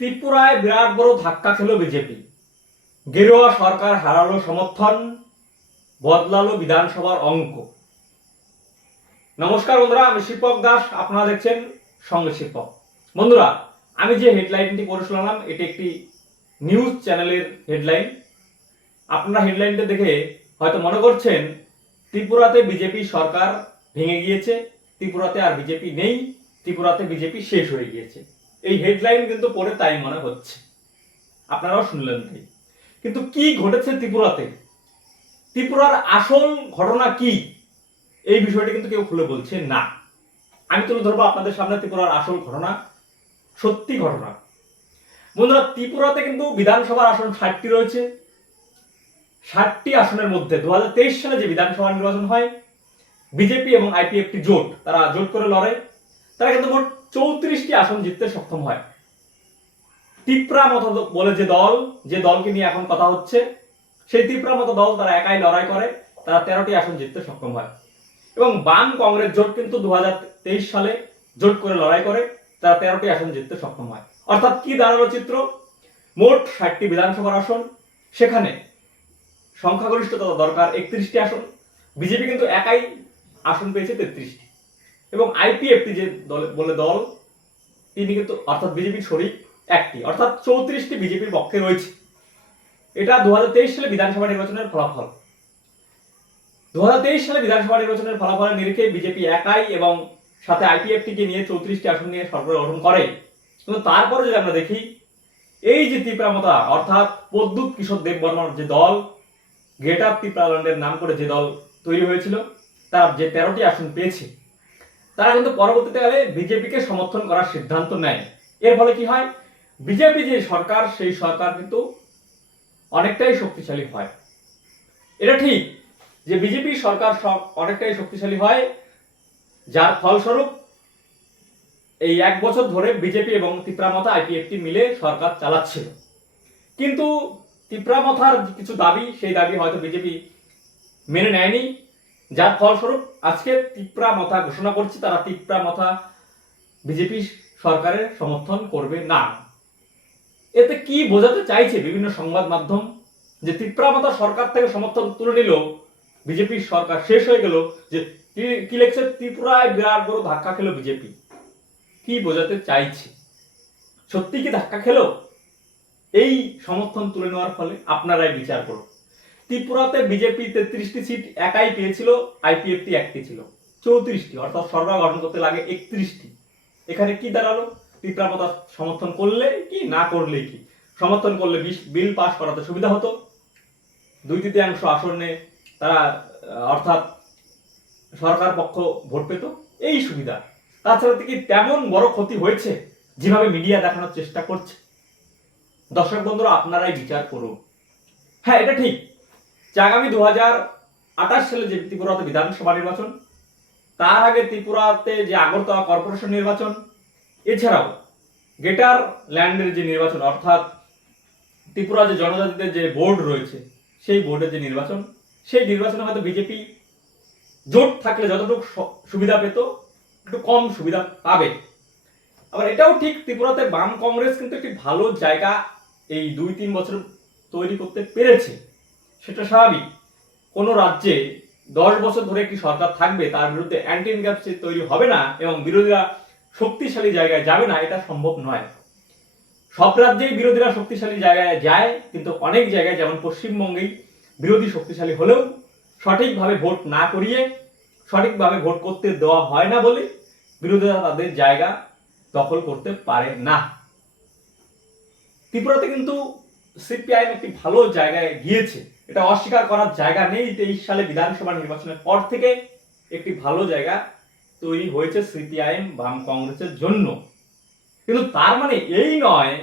ত্রিপুরায় বিরাট বড় ধাক্কা খেল বিজেপি। গেরুয়া সরকার হারালো সমর্থন, বদলালো বিধানসভার অঙ্ক। নমস্কার বন্ধুরা, আমি শিল্পক দাস, আপনারা দেখছেন সঙ্গে শিল্পক বন্ধুরা, আমি যে হেডলাইনটি পড়ে শোনালাম এটি একটি নিউজ চ্যানেলের হেডলাইন। আপনারা হেডলাইনটা দেখে হয়তো মনে করছেন, ত্রিপুরাতে বিজেপি সরকার ভেঙে গিয়েছে, ত্রিপুরাতে আর বিজেপি নেই, ত্রিপুরাতে বিজেপি শেষ হয়ে গিয়েছে। এই হেডলাইন কিন্তু পড়ে তাই মনে হচ্ছে। আপনারাও শুনলেন তাই। কিন্তু কি ঘটেছে ত্রিপুরাতে? ত্রিপুরার আসল ঘটনা কি? এই বিষয়টি কিন্তু কেউ খুলে বলছে না। আমি তুলে ধরবো আপনাদের সামনে ত্রিপুরার আসল ঘটনা, সত্যি ঘটনা। বন্ধুরা, ত্রিপুরাতে কিন্তু বিধানসভার আসন ষাটটি রয়েছে। ষাটটি আসনের মধ্যে দু হাজার তেইশ সালে যে বিধানসভা নির্বাচন হয়, বিজেপি এবং আইপিএফটি জোট, তারা জোট করে লড়ে। তারা কিন্তু মোট চৌত্রিশটি আসন জিততে সক্ষম হয়। তিপ্রা মতো বলে যে দল, যে দলকে নিয়ে এখন কথা হচ্ছে, সেই তিপ্রা মতো দল তারা একাই লড়াই করে, তারা তেরোটি আসন জিততে সক্ষম হয়। এবং বাম কংগ্রেস জোট কিন্তু দু হাজার তেইশ সালে জোট করে লড়াই করে, তারা তেরোটি আসন জিততে সক্ষম হয়। অর্থাৎ কি দাঁড়াল চিত্র? মোট ষাটটি বিধানসভার আসন, সেখানে সংখ্যাগরিষ্ঠতা দরকার একত্রিশটি আসন, বিজেপি কিন্তু একাই আসন পেয়েছে তেত্রিশটি। এবং আইপিএফটি যে দল, বলে দল, তিনি কিন্তু অর্থাৎ বিজেপির শরিক একটি, অর্থাৎ চৌত্রিশটি বিজেপির পক্ষে রয়েছে। এটা দুহাজার তেইশ সালে বিধানসভা নির্বাচনের ফলাফল। দুহাজার তেইশ সালে বিধানসভা নির্বাচনের ফলাফলের নিরিখে বিজেপি একাই এবং সাথে আইপিএফটিকে নিয়ে চৌত্রিশটি আসন নিয়ে সরকার গঠন করে। কিন্তু তারপরে যদি আমরা দেখি, এই যে ত্রিপুরামতা অর্থাৎ প্রদ্যুৎ কিশোর দেব বর্মার যে দল, গ্রেটার ত্রিপুরাল্যান্ডের নাম করে যে দল তৈরি হয়েছিল, তার যে তেরোটি আসন পেয়েছে তারা কিন্তু পরবর্তীকালে বিজেপিকে সমর্থন করার সিদ্ধান্ত নেয়। এর ফলে কি হয়? বিজেপি যে সরকার, সেই সরকার কিন্তু অনেকটাই শক্তিশালী হয়। এটা ঠিক যে বিজেপি সরকার অনেকটাই শক্তিশালী হয়, যার ফলস্বরূপ এই এক বছর ধরে বিজেপি এবং তিপ্রামথা আইপিএফটি মিলে সরকার চালাচ্ছিল। কিন্তু তিপ্রামথার কিছু দাবি, সেই দাবি হয়তো বিজেপি মেনে নেয়নি। যার ফলস্বরূপ আজকে তিপ্রামথা ঘোষণা করছে, তারা তিপ্রামথা বিজেপি সরকারের সমর্থন করবে না। এতে কি বোঝাতে চাইছে বিভিন্ন সংবাদ মাধ্যম? যে তিপ্রামথা সরকার থেকে সমর্থন তুলে নিল বিজেপির সরকার শেষ হয়ে গেল, যে কি লেখছে? ত্রিপুরায় বিরাট বড় ধাক্কা খেলো বিজেপি। কি বোঝাতে চাইছে? সত্যি কি ধাক্কা খেলো? এই সমর্থন তুলে নেওয়ার ফলে আপনারাই বিচার করুন। ত্রিপুরাতে বিজেপি তেত্রিশটি সিট একাই পেয়েছিল, আইপিএফটি একটি ছিল। চৌত্রিশটি, অর্থাৎ সরকার গঠন করতে লাগে একত্রিশটি। এখানে কি দাঁড়াল? ত্রিপুরামতা সমর্থন করলে কি, না করলে কি? সমর্থন করলে বিল পাস করাতে সুবিধা হতো। দুই তৃতীয়াংশ আসনে তারা অর্থাৎ সরকার পক্ষ ভোট পেত, এই সুবিধা। তাছাড়া কি তেমন বড় ক্ষতি হয়েছে যেভাবে মিডিয়া দেখানোর চেষ্টা করছে। দর্শক বন্ধুরা, আপনারাই বিচার করুন। হ্যাঁ এটা ঠিক। যে আগামী দু হাজার আঠাশ সালে যে ত্রিপুরাতে বিধানসভা নির্বাচন, তার আগে ত্রিপুরাতে যে আগরতলা কর্পোরেশন নির্বাচন, এছাড়াও গেটার ল্যান্ডের যে নির্বাচন, অর্থাৎ ত্রিপুরা যে জনজাতিদের যে বোর্ড রয়েছে, সেই বোর্ডের যে নির্বাচন, সেই নির্বাচনে হয়তো বিজেপি জোট থাকলে যতটুকু সুবিধা পেত, একটু কম সুবিধা পাবে। আবার এটাও ঠিক, ত্রিপুরাতে বাম কংগ্রেস কিন্তু একটি ভালো জায়গা এই দুই তিন বছর তৈরি করতে পেরেছে। সেটা স্বাভাবিক। কোনো রাজ্যে দশ বছর ধরে একটি সরকার থাকবে, তার বিরুদ্ধে অ্যান্টি ইনকামসি তৈরি হবে না এবং বিরোধীরা শক্তিশালী জায়গায় যাবে না, এটা সম্ভব নয়। সব রাজ্যেই বিরোধীরা শক্তিশালী জায়গায় যায়, কিন্তু অনেক জায়গায়, যেমন পশ্চিমবঙ্গেই, বিরোধী শক্তিশালী হলেও সঠিকভাবে ভোট না করিয়ে, সঠিকভাবে ভোট করতে দেওয়া হয় না বলে বিরোধীরা তাদের জায়গা দখল করতে পারে না। ত্রিপুরাতে কিন্তু সিপিআইএম একটি ভালো জায়গায় গিয়েছে। এটা অস্বীকার করার জায়গা নেই তেইশ সালে বিধানসভা নির্বাচনের পর থেকে একটি ভালো জায়গা তৈরি হয়েছে সিপিআইএম বাম কংগ্রেসের জন্য। কিন্তু তার মানে এই নয়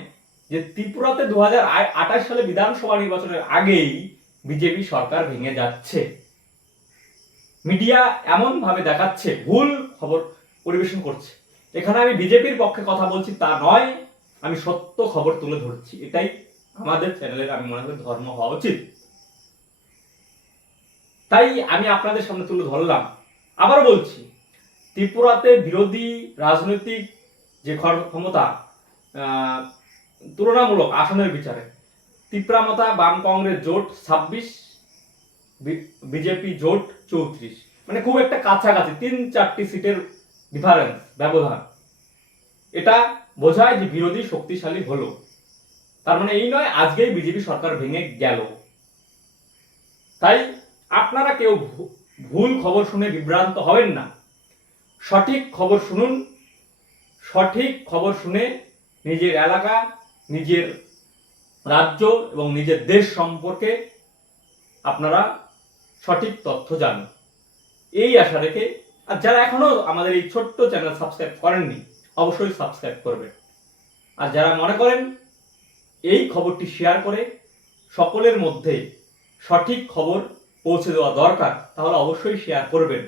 যে ত্রিপুরাতে দু আঠাশ সালে বিধানসভা নির্বাচনের আগেই বিজেপি সরকার ভেঙে যাচ্ছে। মিডিয়া এমন ভাবে দেখাচ্ছে, ভুল খবর পরিবেশন করছে। এখানে আমি বিজেপির পক্ষে কথা বলছি তা নয়, আমি সত্য খবর তুলে ধরছি, এটাই আমাদের চ্যানেলের, আমি মনে করি, ধর্ম হওয়া উচিত। তাই আমি আপনাদের সামনে তুলে ধরলাম। আবার বলছি, ত্রিপুরাতে বিরোধী রাজনৈতিক যে ক্ষমতা তুলনামূলক আসনের বিচারে তিপ্রামতা বাম কংগ্রেস জোট ছাব্বিশ বিজেপি জোট চৌত্রিশ। মানে খুব একটা কাছাকাছি, তিন চারটি সিটের ডিফারেন্স ব্যবধান। এটা বোঝায় যে বিরোধী শক্তিশালী হলো। তার মানে এই নয়, আজকেই বিজেপি সরকার ভেঙে গেল। তাই আপনারা কেউ ভুল খবর শুনে বিভ্রান্ত হবেন না। সঠিক খবর শুনুন, সঠিক খবর শুনে নিজের এলাকা, নিজের রাজ্য এবং নিজের দেশ সম্পর্কে আপনারা সঠিক তথ্য জানুন। এই আশা রেখে, আর যারা এখনও আমাদের এই ছোট্ট চ্যানেল সাবস্ক্রাইব করেননি, অবশ্যই সাবস্ক্রাইব করবেন। আর যারা মনে করেন এই খবরটি শেয়ার করে সকলের মধ্যে সঠিক খবর পৌঁছে দেওয়া দরকার তাহলে অবশ্যই শেয়ার করবেন।